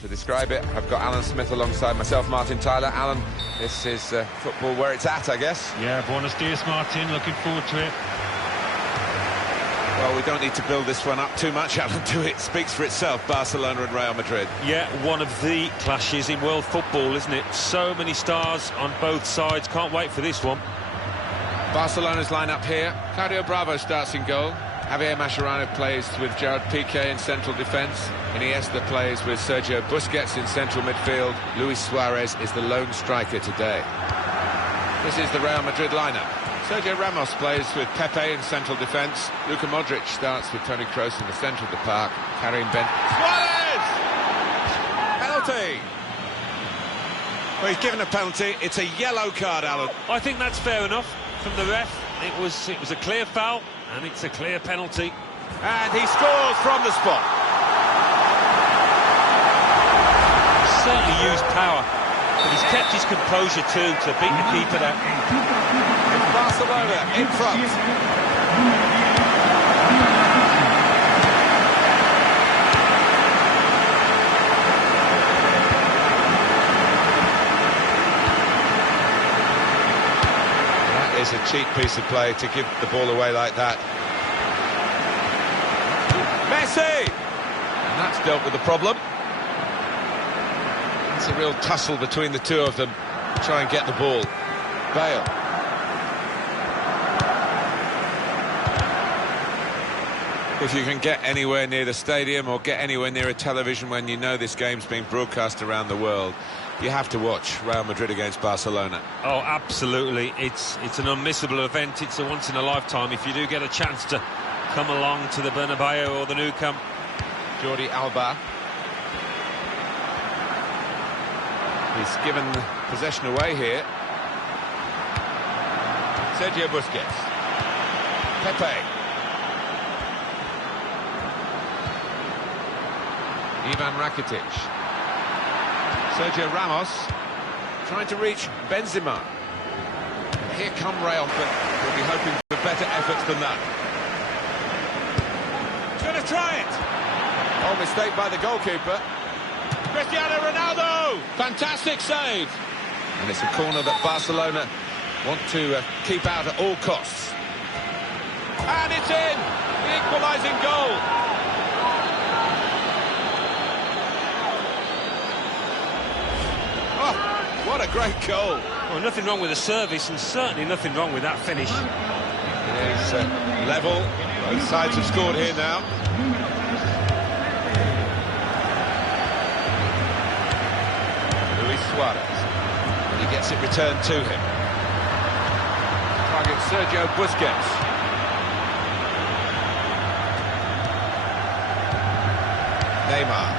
to describe it. I've got Alan Smith alongside myself, Martin Tyler. Alan, this is football where it's at, I guess. Yeah, buenos dias, Martin. Looking forward to it. Well, we don't need to build this one up too much, Alan, do it? Speaks for itself, Barcelona and Real Madrid. Yeah, one of the clashes in world football, isn't it? So many stars on both sides. Can't wait for this one. Barcelona's line-up here. Claudio Bravo starts in goal. Javier Mascherano plays with Gerard Piqué in central defence. Iniesta plays with Sergio Busquets in central midfield. Luis Suarez is the lone striker today. This is the Real Madrid lineup. Sergio Ramos plays with Pepe in central defence. Luka Modric starts with Toni Kroos in the centre of the park. Karim Suarez! Penalty! Well, he's given a penalty. It's a yellow card, Alan. I think that's fair enough from the ref. It was a clear foul, and it's a clear penalty. And he scores from the spot. Certainly used power, but he's kept his composure too to beat the keeper there. Barcelona in front. That is a cheap piece of play to give the ball away like that. Messi! And that's dealt with the problem. It's a real tussle between the two of them. Try and get the ball. Bale. If you can get anywhere near the stadium or get anywhere near a television when you know this game's being broadcast around the world, you have to watch Real Madrid against Barcelona. Oh, absolutely. It's an unmissable event. It's a once-in-a-lifetime. If you do get a chance to come along to the Bernabeu or the Nou Camp. Jordi Alba. He's given possession away here. Sergio Busquets. Pepe. Ivan Rakitic. Sergio Ramos trying to reach Benzema. Here come Real, but we'll be hoping for better efforts than that. He's going to try it. Oh, mistake by the goalkeeper. Cristiano Ronaldo! Fantastic save! And it's a corner that Barcelona want to keep out at all costs. And it's in! The equalising goal! Oh, what a great goal! Well, nothing wrong with the service and certainly nothing wrong with that finish. It is level. Both sides have scored here now. Luis Suarez. And he gets it returned to him. Target Sergio Busquets. Neymar.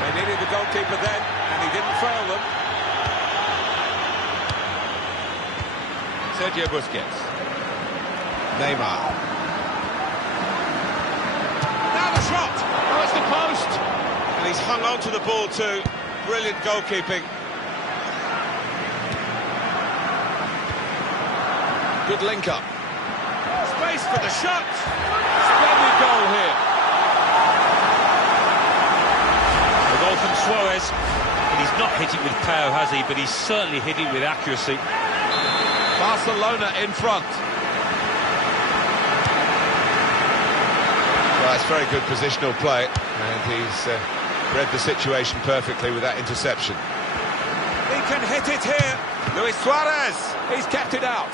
They needed the goalkeeper then, and he didn't fail them. Sergio Busquets. Neymar. Now the shot! Oh, it's the post! And he's hung on to the ball too. Brilliant goalkeeping. Good link-up. Space for the shot! Splendid goal here. The goal from Suarez, and he's not hit it with power, has he? But he's certainly hit it with accuracy. Barcelona in front. Well, it's very good positional play, and he's read the situation perfectly with that interception. He can hit it here. Luis Suarez, he's kept it out.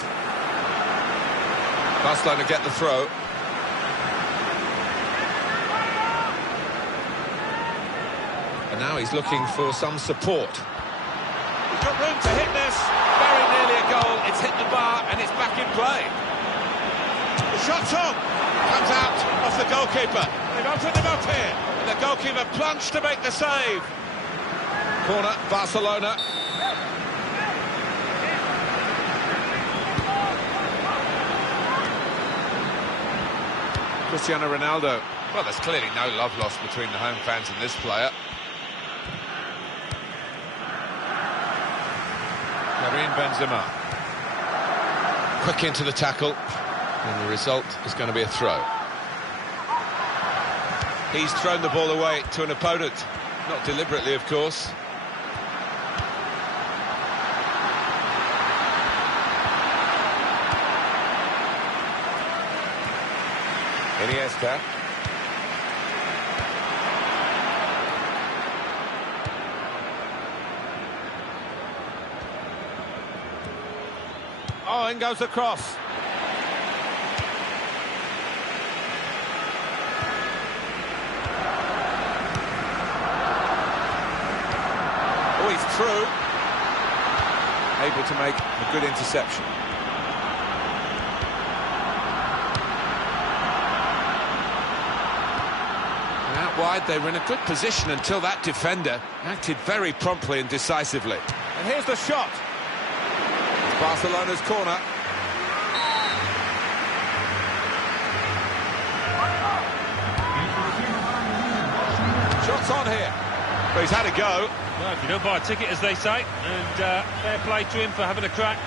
Barcelona get the throw. And now he's looking for some support. He's got room to hit this. Very nearly a goal. It's hit the bar and it's back in play. The shot's on. Comes out off the goalkeeper. They've opened him up here. And the goalkeeper plunged to make the save. Corner, Barcelona. Cristiano Ronaldo. Well, there's clearly no love lost between the home fans and this player. Karim Benzema. Quick into the tackle, and the result is going to be a throw. He's thrown the ball away to an opponent. Not deliberately, of course. Iniesta. Oh, in goes the cross. Oh, he's through. Able to make a good interception. And out wide, they were in a good position until that defender acted very promptly and decisively. And here's the shot. It's Barcelona's corner. Shots on here. But he's had a go. Well, if you don't buy a ticket, as they say, and fair play to him for having a crack.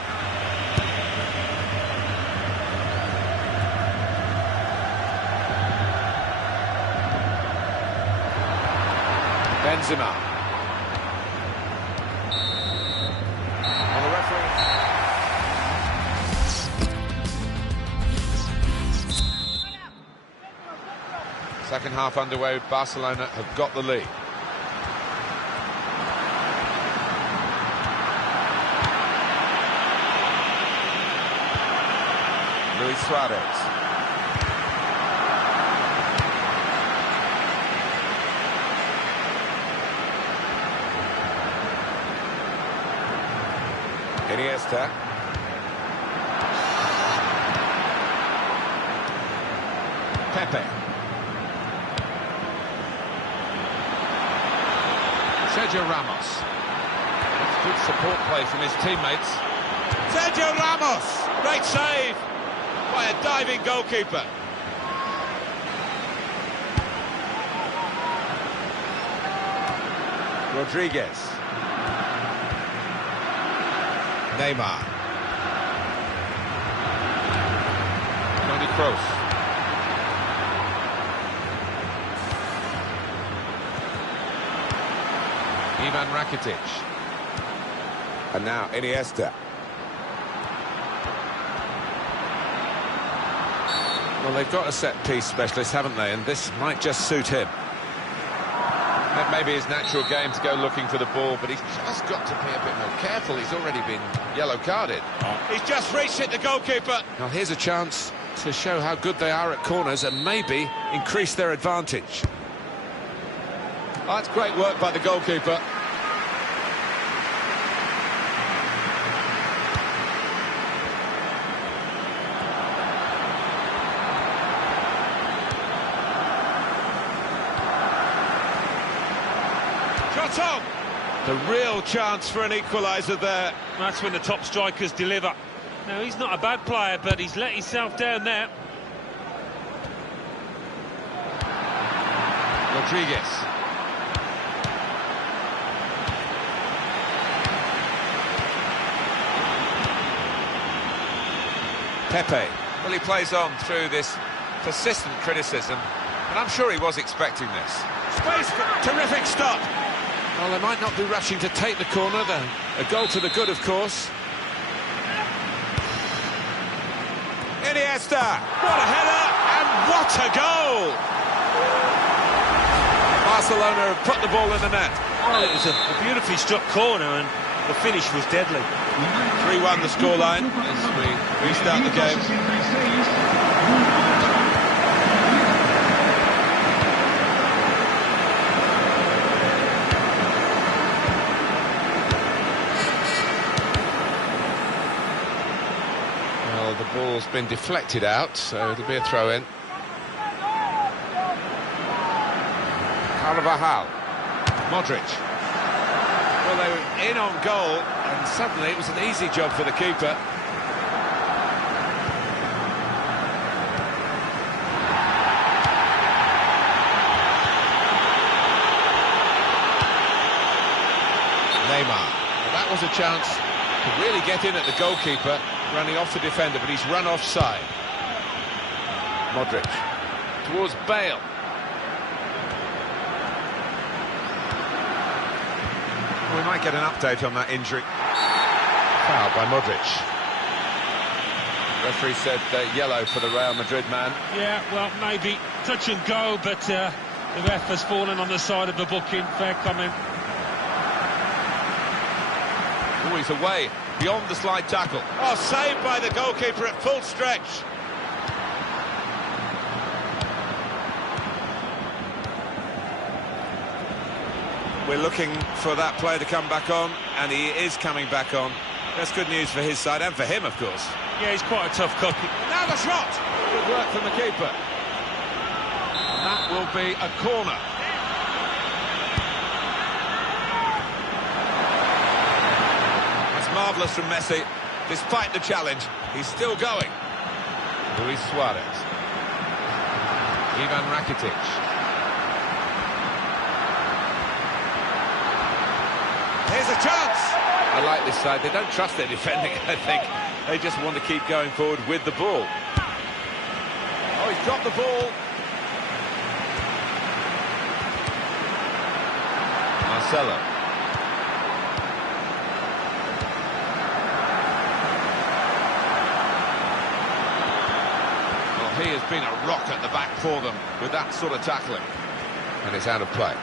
Benzema. On the referee. Second half underway, Barcelona have got the lead. Luis Suarez. Iniesta. Pepe. Sergio Ramos. That's good support play from his teammates. Sergio Ramos! Great save by a diving goalkeeper. Rodriguez. Neymar. Toni Kroos. Ivan Rakitic. And now Iniesta. Well, they've got a set-piece specialist, haven't they? And this might just suit him. That may be his natural game to go looking for the ball, but he's just got to be a bit more careful. He's already been yellow-carded. He's just reached it, the goalkeeper. Now, here's a chance to show how good they are at corners and maybe increase their advantage. Oh, that's great work by the goalkeeper. The real chance for an equaliser there. That's when the top strikers deliver. Now, he's not a bad player, but he's let himself down there. Rodriguez. Pepe. Well, he plays on through this persistent criticism, and I'm sure he was expecting this. Space for terrific stop. Well, they might not be rushing to take the corner, though. A goal to the good, of course. Iniesta! What a header, and what a goal! Barcelona have put the ball in the net. Well, it was a beautifully struck corner, and the finish was deadly. 3-1 the scoreline as we restart the game. The ball's been deflected out, so it'll be a throw-in. Carvajal. Modric. Well, they were in on goal, and suddenly it was an easy job for the keeper. Neymar. Well, that was a chance to really get in at the goalkeeper, running off the defender, but he's run offside. Modric towards Bale. We might get an update on that injury. Foul by Modric. Referee said yellow for the Real Madrid man. Yeah, well, maybe touch and go, but the ref has fallen on the side of the booking. Fair comment. Oh, he's away, beyond the slide tackle. Oh, saved by the goalkeeper at full stretch. We're looking for that player to come back on, and he is coming back on. That's good news for his side, and for him, of course. Yeah, he's quite a tough cookie. Now the shot! Good work from the keeper. And that will be a corner. That's marvellous from Messi. Despite the challenge, he's still going. Luis Suarez. Ivan Rakitic. Here's a chance! I like this side. They don't trust their defending, I think. They just want to keep going forward with the ball. Oh, he's dropped the ball. Marcelo. Well, he has been a rock at the back for them with that sort of tackling. And it's out of play.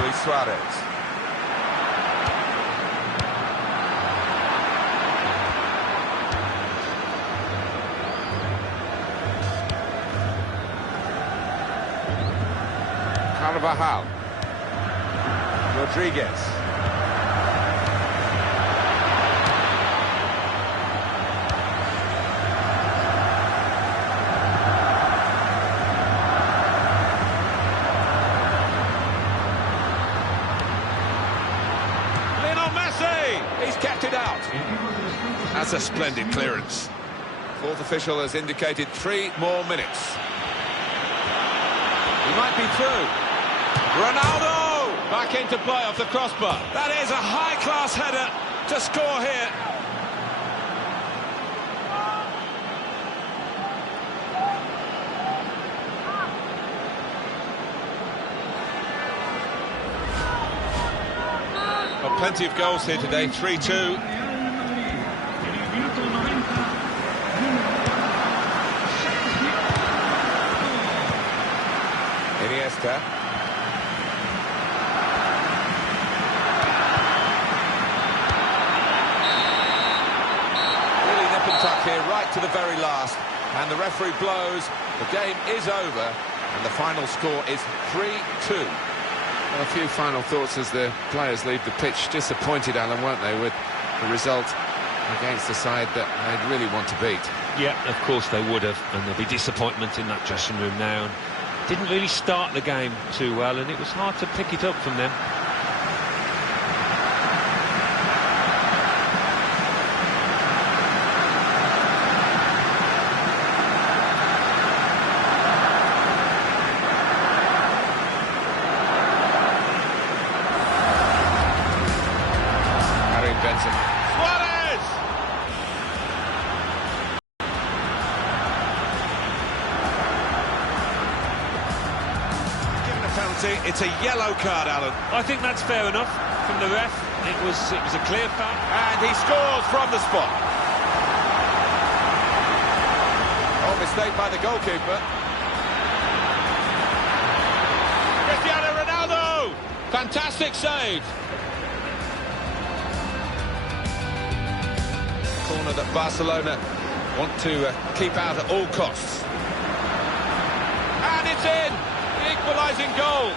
Luis Suarez. Carvajal. Rodriguez. He's kept it out. That's a splendid clearance. Fourth official has indicated 3 more minutes. He might be through. Ronaldo! Back into play off the crossbar. That is a high-class header to score here. Well, plenty of goals here today, 3-2. Iniesta. Really nip and tuck here, right to the very last. And the referee blows. The game is over. And the final score is 3-2. Well, a few final thoughts as the players leave the pitch. Disappointed, Alan, weren't they, with the result against the side that they'd really want to beat? Yeah, of course they would have, and there'll be disappointment in that dressing room now. Didn't really start the game too well, and it was hard to pick it up from them. Suarez! Given a penalty, it's a yellow card, Alan. I think that's fair enough from the ref. It was a clear foul. And he scores from the spot. Oh, mistake by the goalkeeper. Cristiano Ronaldo! Fantastic save. Corner that Barcelona want to keep out at all costs. And it's in! The equalising goal.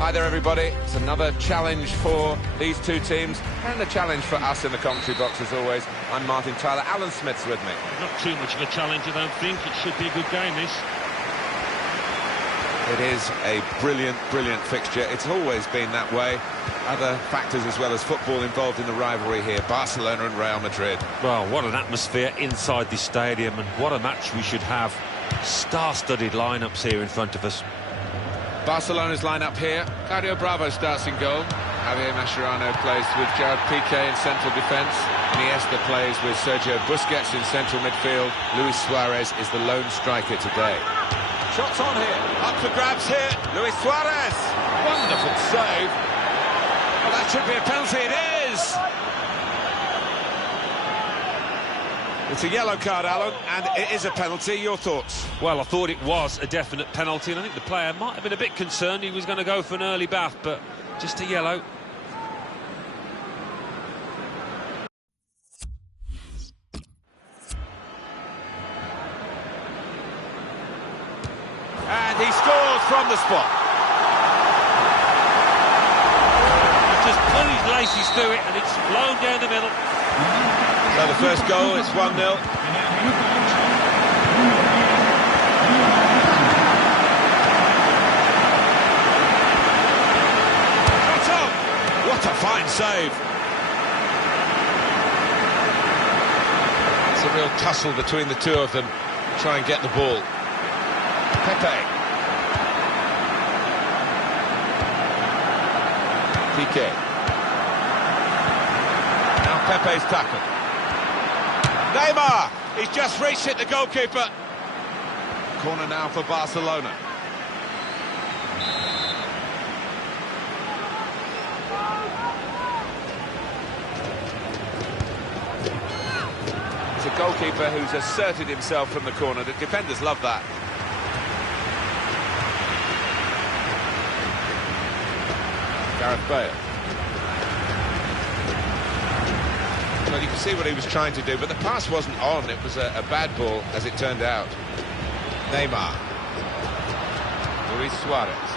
Hi there, everybody. It's another challenge for these two teams and a challenge for us in the commentary box, as always. I'm Martin Tyler. Alan Smith's with me. Not too much of a challenge, I don't think. It should be a good game, this. It is a brilliant, brilliant fixture. It's always been that way. Other factors as well as football involved in the rivalry here. Barcelona and Real Madrid. Well, what an atmosphere inside this stadium, and what a match we should have. Star-studded lineups here in front of us. Barcelona's line-up here. Claudio Bravo starts in goal. Javier Mascherano plays with Gerard Piqué in central defence. Iniesta plays with Sergio Busquets in central midfield. Luis Suarez is the lone striker today. Shots on here. Up for grabs here. Luis Suarez. Wonderful save. Well, that should be a penalty. It is. It's a yellow card, Alan, and it is a penalty. Your thoughts? Well, I thought it was a definite penalty, and I think the player might have been a bit concerned. He was going to go for an early bath, but just a yellow. And he scores from the spot. He's just pulled his laces through it, and it's blown down the middle. So the first goal, it's 1-0. What a fine save. It's a real tussle between the two of them. Try and get the ball. Pepe. Piqué. Now Pepe's tackle. Neymar! He's just reached it, the goalkeeper. Corner now for Barcelona. It's a goalkeeper who's asserted himself from the corner. The defenders love that. Gareth Bale. Well, you can see what he was trying to do, but the pass wasn't on. It was a bad ball, as it turned out. Neymar. Luis Suarez.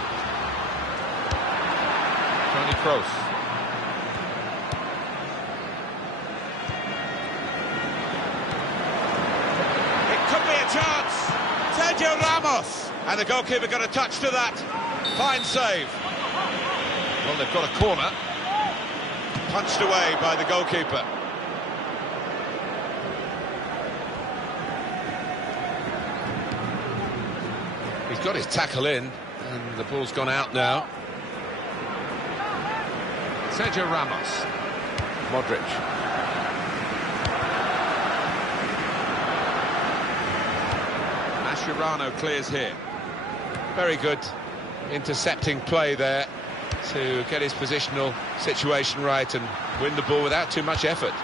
Toni Kroos. It could be a chance. Sergio Ramos. And the goalkeeper got a touch to that. Fine save. Well, they've got a corner. Punched away by the goalkeeper. He's got his tackle in, and the ball's gone out now. Sergio Ramos. Modric. Mascherano clears here. Very good intercepting play there to get his positional situation right and win the ball without too much effort.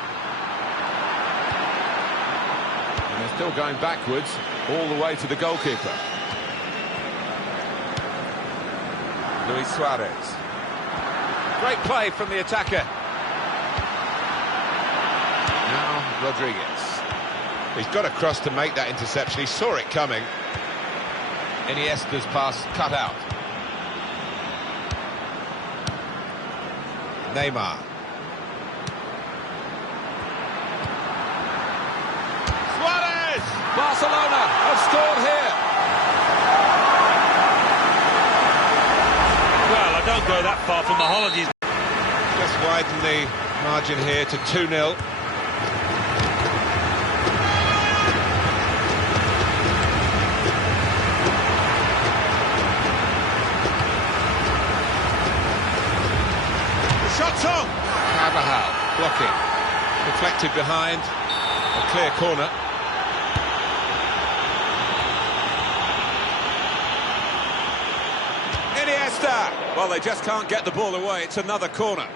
And they're still going backwards all the way to the goalkeeper. Luis Suarez. Great play from the attacker. Now Rodriguez. He's got across to make that interception. He saw it coming. Iniesta's pass cut out. Neymar. Suarez! Barcelona have scored here. Well, I don't go that far from my holidays. Just widen the margin here to 2-0. Shots on! Carvajal blocking. Deflected behind. A clear corner. Iniesta! Well, they just can't get the ball away. It's another corner.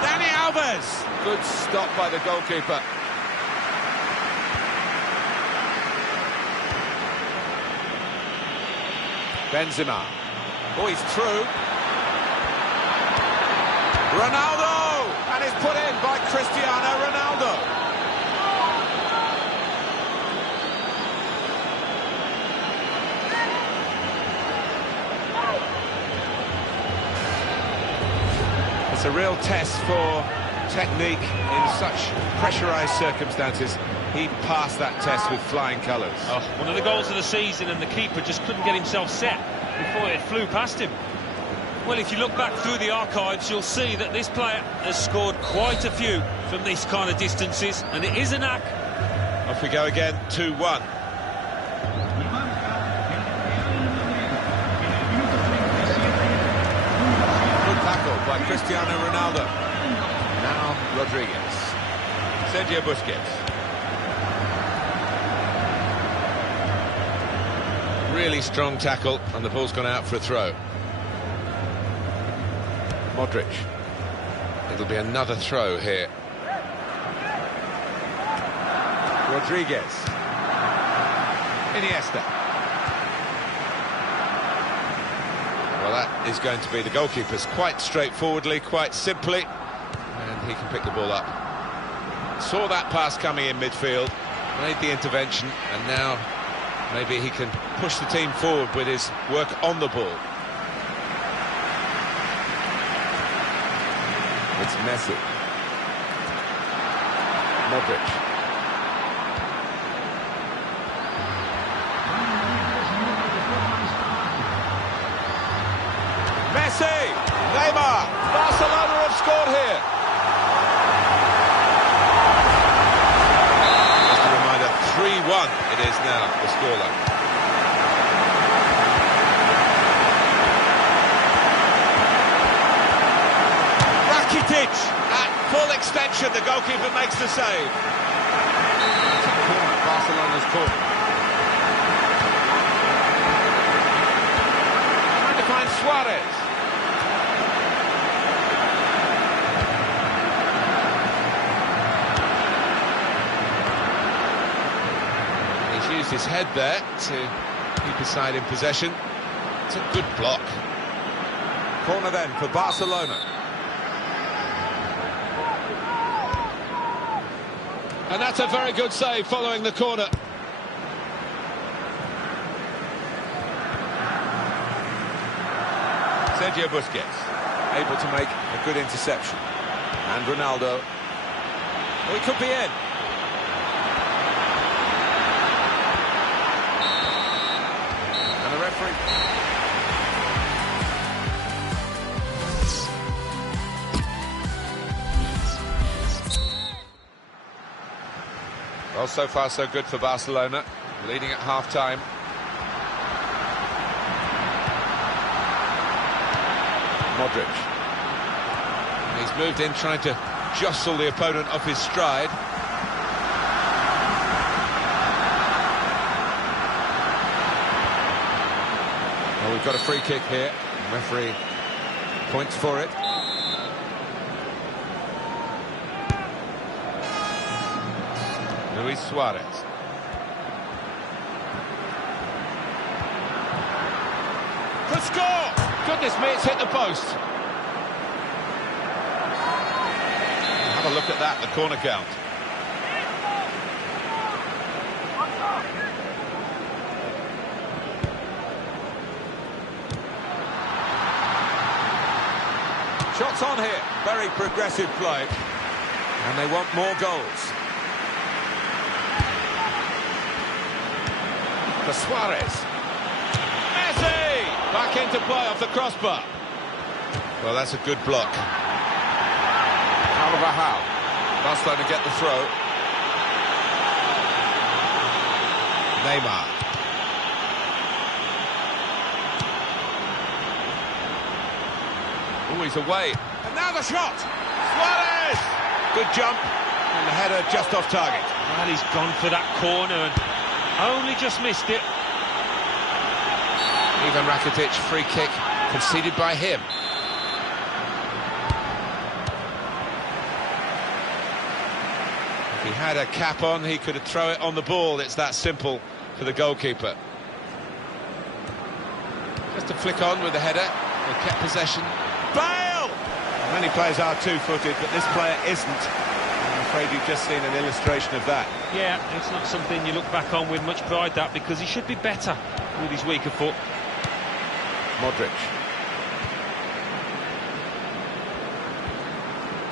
Dani Alves! Good stop by the goalkeeper. Benzema. Oh, he's through. Ronaldo! And it's put in by Cristiano Ronaldo. It's a real test for technique in such pressurised circumstances. He passed that test with flying colours. Oh, one of the goals of the season, and the keeper just couldn't get himself set before it flew past him. Well, if you look back through the archives, you'll see that this player has scored quite a few from these kind of distances, and it is a knack. Off we go again, 2-1. Good tackle by Cristiano Ronaldo. Now Rodriguez. Sergio Busquets. Really strong tackle, and the ball's gone out for a throw. Modric. It'll be another throw here. Rodriguez. Iniesta. Well, that is going to be the goalkeeper's quite straightforwardly, quite simply, and he can pick the ball up. Saw that pass coming in midfield, made the intervention, and now maybe he can push the team forward with his work on the ball. It's Messi. Modric. Messi! Neymar! Barcelona have scored here. Just a reminder, 3-1 it is now, the scoreline. Rakitic! At full extension, the goalkeeper makes the save. It's a corner, Barcelona's corner. Trying to find Suarez. Used his head there to keep his side in possession. It's a good block. Corner then for Barcelona. And that's a very good save following the corner. Sergio Busquets able to make a good interception. And Ronaldo. Well, he could be in. Well, so far so good for Barcelona, leading at half-time. Modric. And he's moved in trying to jostle the opponent off his stride. Well, we've got a free kick here. The referee points for it. Luis Suarez. The score! Goodness me, it's hit the post. Have a look at that, the corner count. Shots on here, very progressive play. And they want more goals. For Suarez. Messi! Back into play off the crossbar. Well, that's a good block. Carvajal. Barcelona get the throw. Neymar. Oh, he's away. And now the shot! Suarez! Good jump. And the header just off target. Well, he's gone for that corner and only just missed it. Ivan Rakitic, free kick, conceded by him. If he had a cap on, he could throw it on the ball. It's that simple for the goalkeeper. Just a flick on with the header. They kept possession. Bale! Many players are two-footed, but this player isn't. I'm afraid you've just seen an illustration of that. Yeah, it's not something you look back on with much pride, that, because he should be better with his weaker foot. Modric.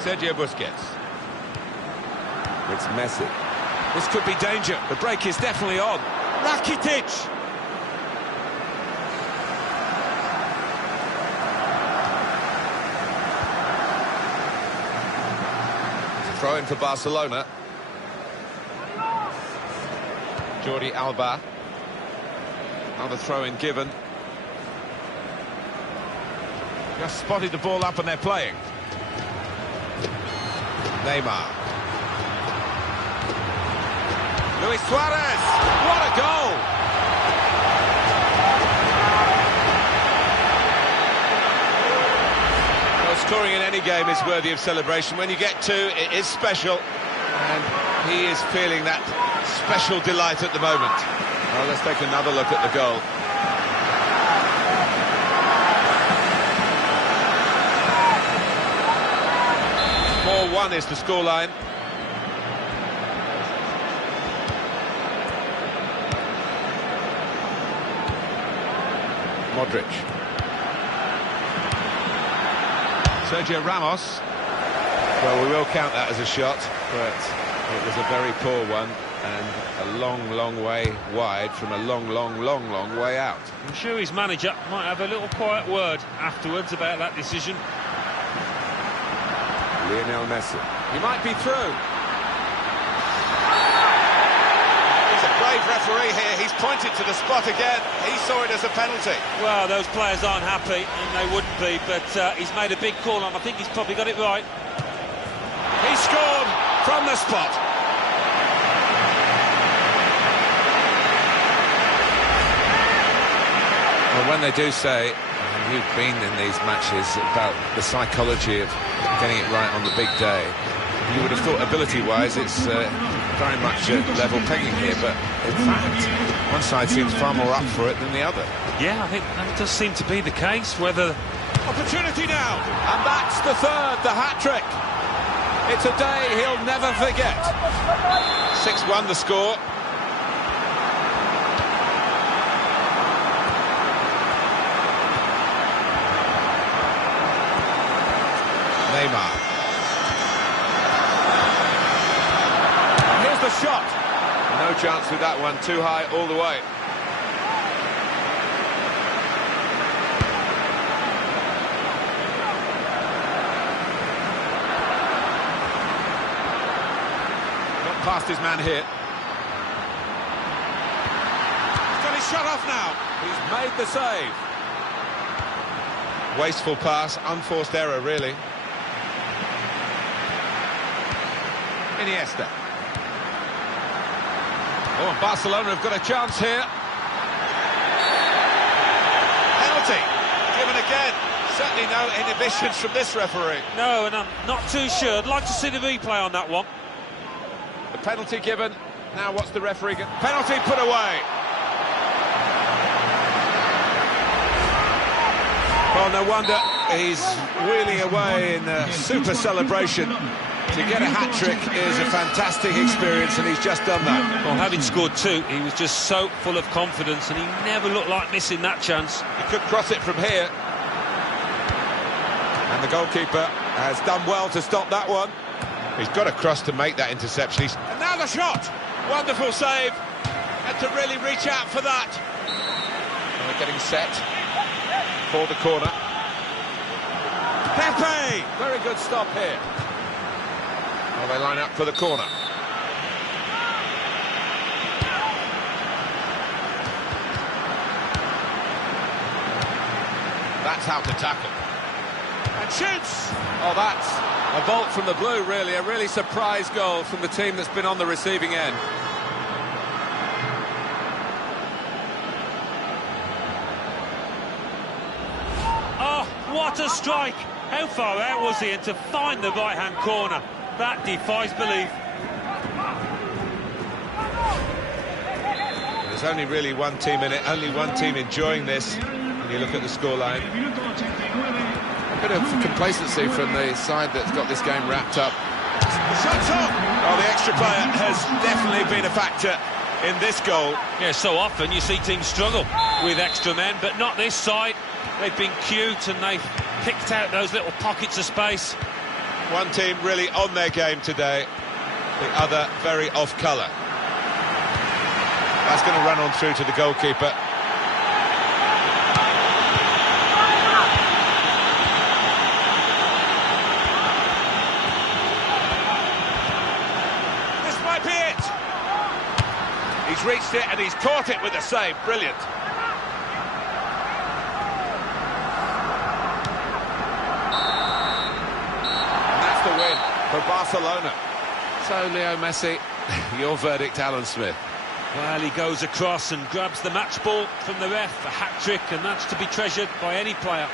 Sergio Busquets. It's Messi. This could be danger. The break is definitely on. Rakitic! Throw in for Barcelona. Jordi Alba. Another throw in given. Just spotted the ball up and they're playing. Neymar. Luis Suarez! What a goal! Well, scoring in any game is worthy of celebration. When you get two, it is special. And he is feeling that special delight at the moment. Well, let's take another look at the goal. One is the scoreline. Modric. Sergio Ramos. Well, we will count that as a shot, but it was a very poor one and a long way wide from a long way out. I'm sure his manager might have a little quiet word afterwards about that decision. Lionel Messi. He might be through. He's a brave referee here. He's pointed to the spot again. He saw it as a penalty. Well, those players aren't happy, and they wouldn't be, but he's made a big call on. I think he's probably got it right. He scored from the spot. Well, when they do say, and you've been in these matches, about the psychology of getting it right on the big day, you would have thought ability-wise it's very much level pegging here, but in fact one side seems far more up for it than the other. Yeah, I think that does seem to be the case. Whether opportunity now, and that's the third, the hat-trick. It's a day he'll never forget. 6-1 the score. Neymar. Here's the shot. No chance with that one, too high all the way. Not past his man here. He's got his shot off now. He's made the save. Wasteful pass, unforced error really. Iniesta. Oh, and Barcelona have got a chance here. Penalty given again. Certainly no inhibitions from this referee. No, and I'm not too sure. I'd like to see the replay on that one. The penalty given. Now what's the referee get? Penalty put away. Well, no wonder he's wheeling away in a super celebration. To get a hat-trick is a fantastic experience, and he's just done that. Well, having scored two, he was just so full of confidence, and he never looked like missing that chance. He could cross it from here. And the goalkeeper has done well to stop that one. He's got a cross to make that interception. And now the shot! Wonderful save. Had to really reach out for that. And we're getting set for the corner. Pepe! Very good stop here. Well, they line up for the corner. That's how to tackle. And shoots! Oh, that's a bolt from the blue, really. A really surprise goal from the team that's been on the receiving end. Oh, what a strike! How far out was he? And to find the right-hand corner, that defies belief. There's only really one team in it, only one team enjoying this. When you look at the scoreline, a bit of complacency from the side that's got this game wrapped up. Shots on! Oh, the extra player has definitely been a factor in this goal. Yeah, so often you see teams struggle with extra men, but not this side. They've been cute and they've picked out those little pockets of space. One team really on their game today, the other very off colour. That's going to run on through to the goalkeeper. This might be it. He's reached it and he's caught it with a save. Brilliant. The win for Barcelona. So, Leo Messi, your verdict, Alan Smith? Well, he goes across and grabs the match ball from the ref, a hat-trick, and that's to be treasured by any player.